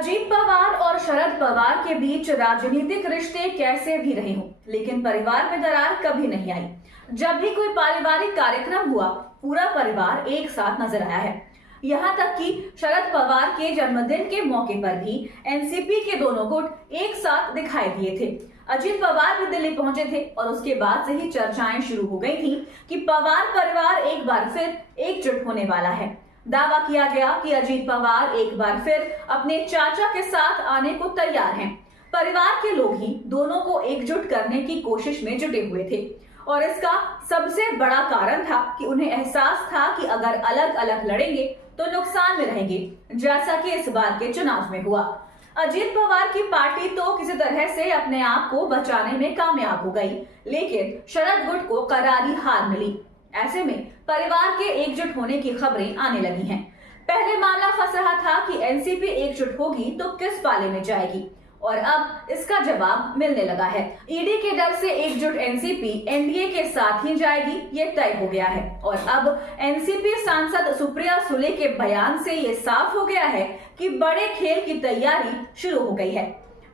अजीत पवार और शरद पवार के बीच राजनीतिक रिश्ते कैसे भी रहे हों, लेकिन परिवार में दरार कभी नहीं आई। जब भी कोई पारिवारिक कार्यक्रम हुआ, पूरा परिवार एक साथ नजर आया है। यहाँ तक कि शरद पवार के जन्मदिन के मौके पर भी एनसीपी के दोनों गुट एक साथ दिखाई दिए थे। अजीत पवार भी दिल्ली पहुंचे थे और उसके बाद से ही चर्चाएं शुरू हो गई थी कि पवार परिवार एक बार फिर एकजुट होने वाला है। दावा किया गया कि अजीत पवार एक बार फिर अपने चाचा के साथ आने को तैयार हैं। परिवार के लोग ही दोनों को एकजुट करने की कोशिश में जुटे हुए थे और इसका सबसे बड़ा कारण था कि उन्हें एहसास था कि अगर अलग अलग लड़ेंगे तो नुकसान में रहेंगे, जैसा कि इस बार के चुनाव में हुआ। अजीत पवार की पार्टी तो किसी तरह से अपने आप को बचाने में कामयाब हो गई, लेकिन शरद गुट को करारी हार मिली। ऐसे में परिवार के एकजुट होने की खबरें आने लगी हैं। पहले मामला फंस रहा था कि एनसीपी एकजुट होगी तो किस पाले में जाएगी, और अब इसका जवाब मिलने लगा है। ईडी के डर से एकजुट एनसीपी एनडीए के साथ ही जाएगी, ये तय हो गया है। और अब एनसीपी सांसद सुप्रिया सुले के बयान से ये साफ हो गया है कि बड़े खेल की तैयारी शुरू हो गई है।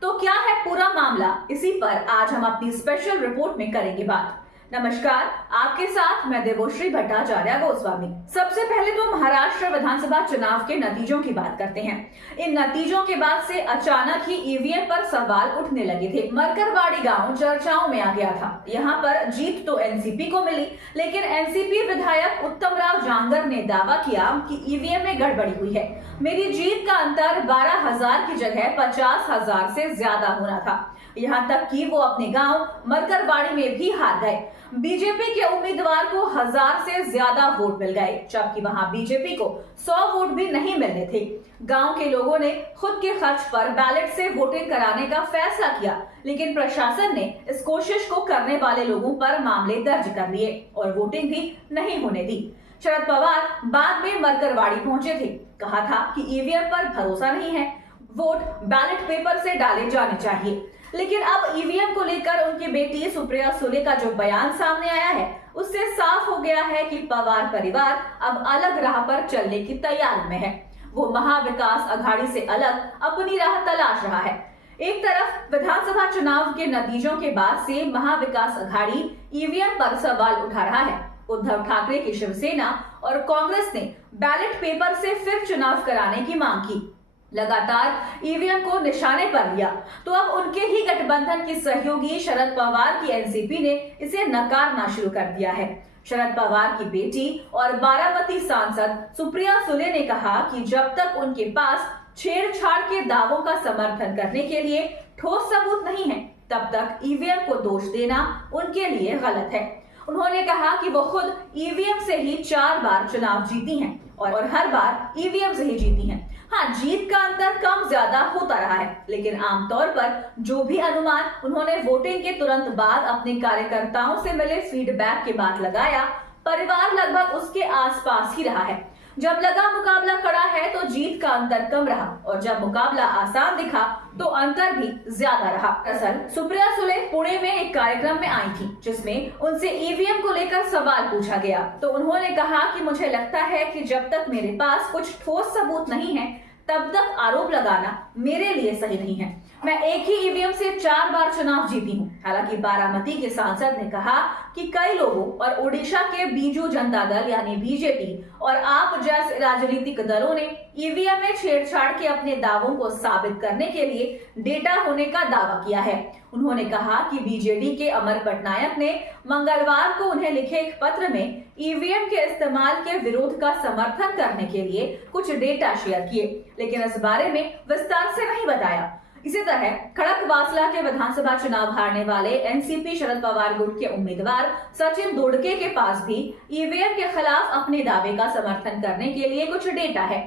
तो क्या है पूरा मामला, इसी पर आज हम अपनी स्पेशल रिपोर्ट में करेंगे बात। नमस्कार, आपके साथ मैं देवोश्री भट्टाचार्य गोस्वामी। सबसे पहले तो महाराष्ट्र विधानसभा चुनाव के नतीजों की बात करते हैं। इन नतीजों के बाद से अचानक ही ईवीएम पर सवाल उठने लगे थे। मरकरवाड़ी गांव चर्चाओं में आ गया था। यहां पर जीत तो एनसीपी को मिली, लेकिन एनसीपी विधायक उत्तमराव जांगर ने दावा किया कि ईवीएम में गड़बड़ी हुई है। मेरी जीत का अंतर 12,000 की जगह 50,000 से ज्यादा होना था। यहाँ तक कि वो अपने गांव मरकरवाड़ी में भी हार गए। बीजेपी के उम्मीदवार को 1000 से ज्यादा वोट मिल गए, जबकि वहां बीजेपी को 100 वोट भी नहीं मिलने थे। गांव के लोगों ने खुद के खर्च पर बैलेट से वोटिंग कराने का फैसला किया, लेकिन प्रशासन ने इस कोशिश को करने वाले लोगों पर मामले दर्ज कर लिए और वोटिंग भी नहीं होने दी। शरद पवार बाद में मरकरवाड़ी पहुंचे थे। कहा था कि ईवीएम पर भरोसा नहीं है, वोट बैलेट पेपर से डाले जाने चाहिए। लेकिन अब ईवीएम को लेकर उनकी बेटी सुप्रिया सुले का जो बयान सामने आया है, उससे साफ हो गया है कि पवार परिवार अब अलग राह पर चलने की तैयारी में है। वो महाविकास अघाड़ी से अलग अपनी राह तलाश रहा है। एक तरफ विधानसभा चुनाव के नतीजों के बाद से महाविकास अघाड़ी ईवीएम पर सवाल उठा रहा है। उद्धव ठाकरे की शिवसेना और कांग्रेस ने बैलेट पेपर से फिर चुनाव कराने की मांग की। लगातार ईवीएम को निशाने पर लिया तो अब उनके ही गठबंधन की सहयोगी शरद पवार की एनसीपी ने इसे नकारना शुरू कर दिया है। शरद पवार की बेटी और बारामती सांसद सुप्रिया सुले ने कहा कि जब तक उनके पास छेड़छाड़ के दावों का समर्थन करने के लिए ठोस सबूत नहीं है, तब तक ईवीएम को दोष देना उनके लिए गलत है। उन्होंने कहा कि वो खुद ईवीएम से ही 4 बार चुनाव जीती हैं और हर बार ईवीएम से ही जीती हैं। हाँ, जीत का अंतर कम ज्यादा होता रहा है, लेकिन आमतौर पर जो भी अनुमान उन्होंने वोटिंग के तुरंत बाद अपने कार्यकर्ताओं से मिले फीडबैक के बाद लगाया, परिवार लगभग उसके आसपास ही रहा है। जब लगा मुकाबला कड़ा है तो जीत का अंतर कम रहा, और जब मुकाबला आसान दिखा तो अंतर भी ज्यादा रहा। दरअसल सुप्रिया सुले पुणे में एक कार्यक्रम में आई थी, जिसमें उनसे ईवीएम को लेकर सवाल पूछा गया तो उन्होंने कहा कि मुझे लगता है कि जब तक मेरे पास कुछ ठोस सबूत नहीं है, तब तक आरोप लगाना मेरे लिए सही नहीं है। मैं एक ही ईवीएम से 4 बार चुनाव जीती हूँ। हालांकि बारामती के सांसद ने कहा कि कई लोगों और ओडिशा के बीजू जनता दल यानी बीजेपी और आप जैसे राजनीतिक दलों ने ईवीएम में छेड़छाड़ के अपने दावों को साबित करने के लिए डेटा होने का दावा किया है। उन्होंने कहा कि बीजेडी के अमर पटनायक ने मंगलवार को उन्हें लिखे एक पत्र में ईवीएम के इस्तेमाल के विरोध का समर्थन करने के लिए कुछ डेटा शेयर किए, लेकिन इस बारे में विस्तार से नहीं बताया। इसी तरह खड़कवासला के विधानसभा चुनाव हारने वाले एनसीपी शरद पवार गुट के उम्मीदवार सचिन दोड़के के पास भी ईवीएम के खिलाफ अपने दावे का समर्थन करने के लिए कुछ डेटा है।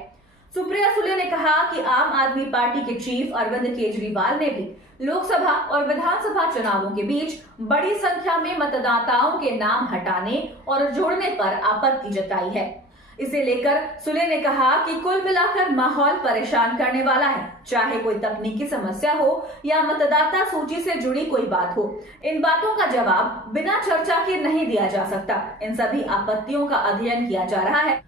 सुप्रिया सुले ने कहा कि आम आदमी पार्टी के चीफ अरविंद केजरीवाल ने भी लोकसभा और विधानसभा चुनावों के बीच बड़ी संख्या में मतदाताओं के नाम हटाने और जोड़ने पर आपत्ति जताई है। इसे लेकर सुले ने कहा कि कुल मिलाकर माहौल परेशान करने वाला है, चाहे कोई तकनीकी समस्या हो या मतदाता सूची से जुड़ी कोई बात हो। इन बातों का जवाब बिना चर्चा के नहीं दिया जा सकता। इन सभी आपत्तियों का अध्ययन किया जा रहा है।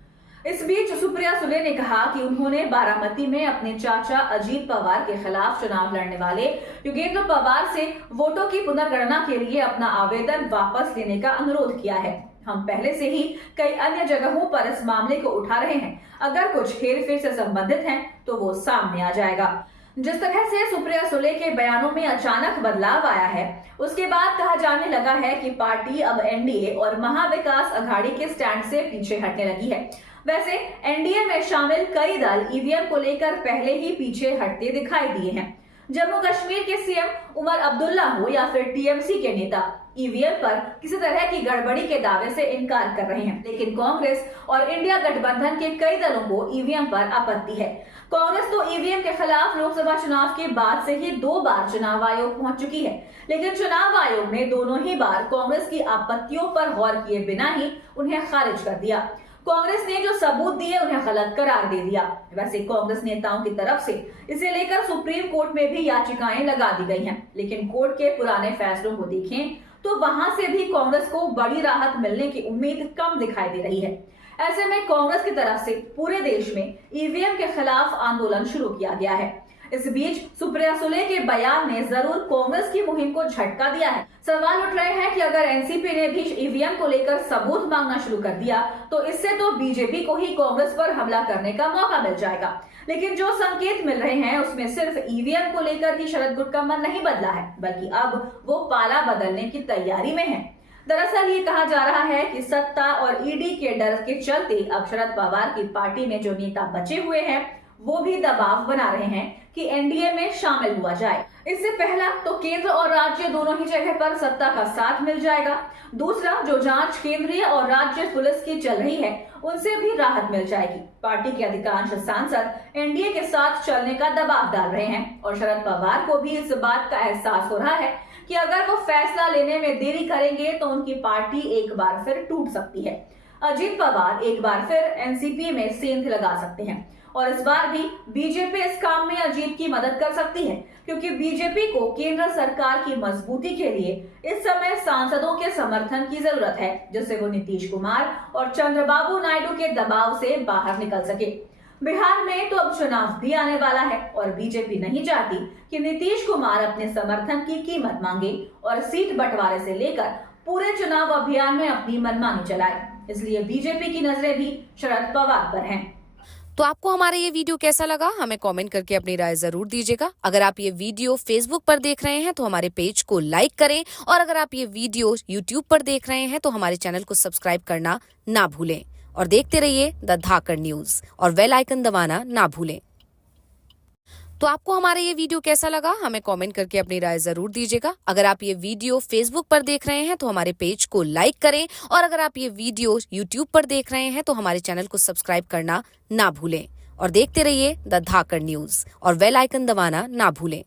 इस बीच सुप्रिया सुले ने कहा कि उन्होंने बारामती में अपने चाचा अजीत पवार के खिलाफ चुनाव लड़ने वाले योगेंद्र पवार से वोटों की पुनर्गणना के लिए अपना आवेदन वापस लेने का अनुरोध किया है। हम पहले से ही कई अन्य जगहों पर इस मामले को उठा रहे हैं। अगर कुछ हेरफेर से संबंधित हैं तो वो सामने आ जाएगा। जिस तरह से सुप्रिया सुले के बयानों में अचानक बदलाव आया है, उसके बाद कहा जाने लगा है कि पार्टी अब एनडीए और महाविकास अघाड़ी के स्टैंड से पीछे हटने लगी है। वैसे एनडीए में शामिल कई दल ईवीएम को लेकर पहले ही पीछे हटते दिखाई दिए हैं। जम्मू कश्मीर के सीएम उमर अब्दुल्ला हो या फिर टीएमसी के नेता ईवीएम पर किसी तरह की गड़बड़ी के दावे से इनकार कर रहे हैं, लेकिन कांग्रेस और इंडिया गठबंधन के कई दलों को ईवीएम पर आपत्ति है। कांग्रेस तो ईवीएम के खिलाफ लोकसभा चुनाव के बाद से ही 2 बार चुनाव आयोग पहुंच चुकी है, लेकिन चुनाव आयोग ने दोनों ही बार कांग्रेस की आपत्तियों पर गौर किए बिना ही उन्हें खारिज कर दिया। कांग्रेस ने जो सबूत दिए उन्हें गलत करार दे दिया। वैसे कांग्रेस नेताओं की तरफ से इसे लेकर सुप्रीम कोर्ट में भी याचिकाएं लगा दी गई हैं, लेकिन कोर्ट के पुराने फैसलों को देखें तो वहां से भी कांग्रेस को बड़ी राहत मिलने की उम्मीद कम दिखाई दे रही है। ऐसे में कांग्रेस की तरफ से पूरे देश में ईवीएम के खिलाफ आंदोलन शुरू किया गया है। इस बीच सुप्रिया सुले के बयान ने जरूर कांग्रेस की मुहिम को झटका दिया है। सवाल उठ रहे हैं कि अगर एनसीपी ने भी ईवीएम को लेकर सबूत मांगना शुरू कर दिया तो इससे तो बीजेपी को ही कांग्रेस पर हमला करने का मौका मिल जाएगा। लेकिन जो संकेत मिल रहे हैं उसमें सिर्फ ईवीएम को लेकर ही शरद गुट का मन नहीं बदला है, बल्कि अब वो पाला बदलने की तैयारी में है। दरअसल ये कहा जा रहा है कि सत्ता और ईडी के डर के चलते अब शरद पवार की पार्टी में जो नेता बचे हुए हैं वो भी दबाव बना रहे हैं कि एनडीए में शामिल हुआ जाए। इससे पहला तो केंद्र और राज्य दोनों ही जगह पर सत्ता का साथ मिल जाएगा। दूसरा, जो जांच केंद्रीय और राज्य पुलिस की चल रही है उनसे भी राहत मिल जाएगी। पार्टी के अधिकांश सांसद एनडीए के साथ चलने का दबाव डाल रहे हैं और शरद पवार को भी इस बात का एहसास हो रहा है कि अगर वो फैसला लेने में देरी करेंगे तो उनकी पार्टी एक बार फिर टूट सकती है। अजीत पवार एक बार फिर एनसीपी में सेंध लगा सकते हैं और इस बार भी बीजेपी इस काम में अजीत की मदद कर सकती है, क्योंकि बीजेपी को केंद्र सरकार की मजबूती के लिए इस समय सांसदों के समर्थन की जरूरत है, जिससे वो नीतीश कुमार और चंद्रबाबू नायडू के दबाव से बाहर निकल सके। बिहार में तो अब चुनाव भी आने वाला है और बीजेपी नहीं चाहती कि नीतीश कुमार अपने समर्थन की कीमत मांगे और सीट बंटवारे से लेकर पूरे चुनाव अभियान में अपनी मनमानी चलाए। इसलिए बीजेपी की नजरें भी शरद पवार पर हैं। तो आपको हमारा ये वीडियो कैसा लगा, हमें कमेंट करके अपनी राय जरूर दीजिएगा। अगर आप ये वीडियो फेसबुक पर देख रहे हैं तो हमारे पेज को लाइक करें, और अगर आप ये वीडियो यूट्यूब पर देख रहे हैं तो हमारे चैनल को सब्सक्राइब करना ना भूलें और देखते रहिए द धाकड़ न्यूज और बेल आइकन दबाना ना भूलें। तो आपको हमारा ये वीडियो कैसा लगा, हमें कमेंट करके अपनी राय जरूर दीजिएगा। अगर आप ये वीडियो फेसबुक पर देख रहे हैं तो हमारे पेज को लाइक करें, और अगर आप ये वीडियो यूट्यूब पर देख रहे हैं तो हमारे चैनल को सब्सक्राइब करना ना भूलें और देखते रहिए द धाकड़ न्यूज और बेल आइकन दबाना ना भूलें।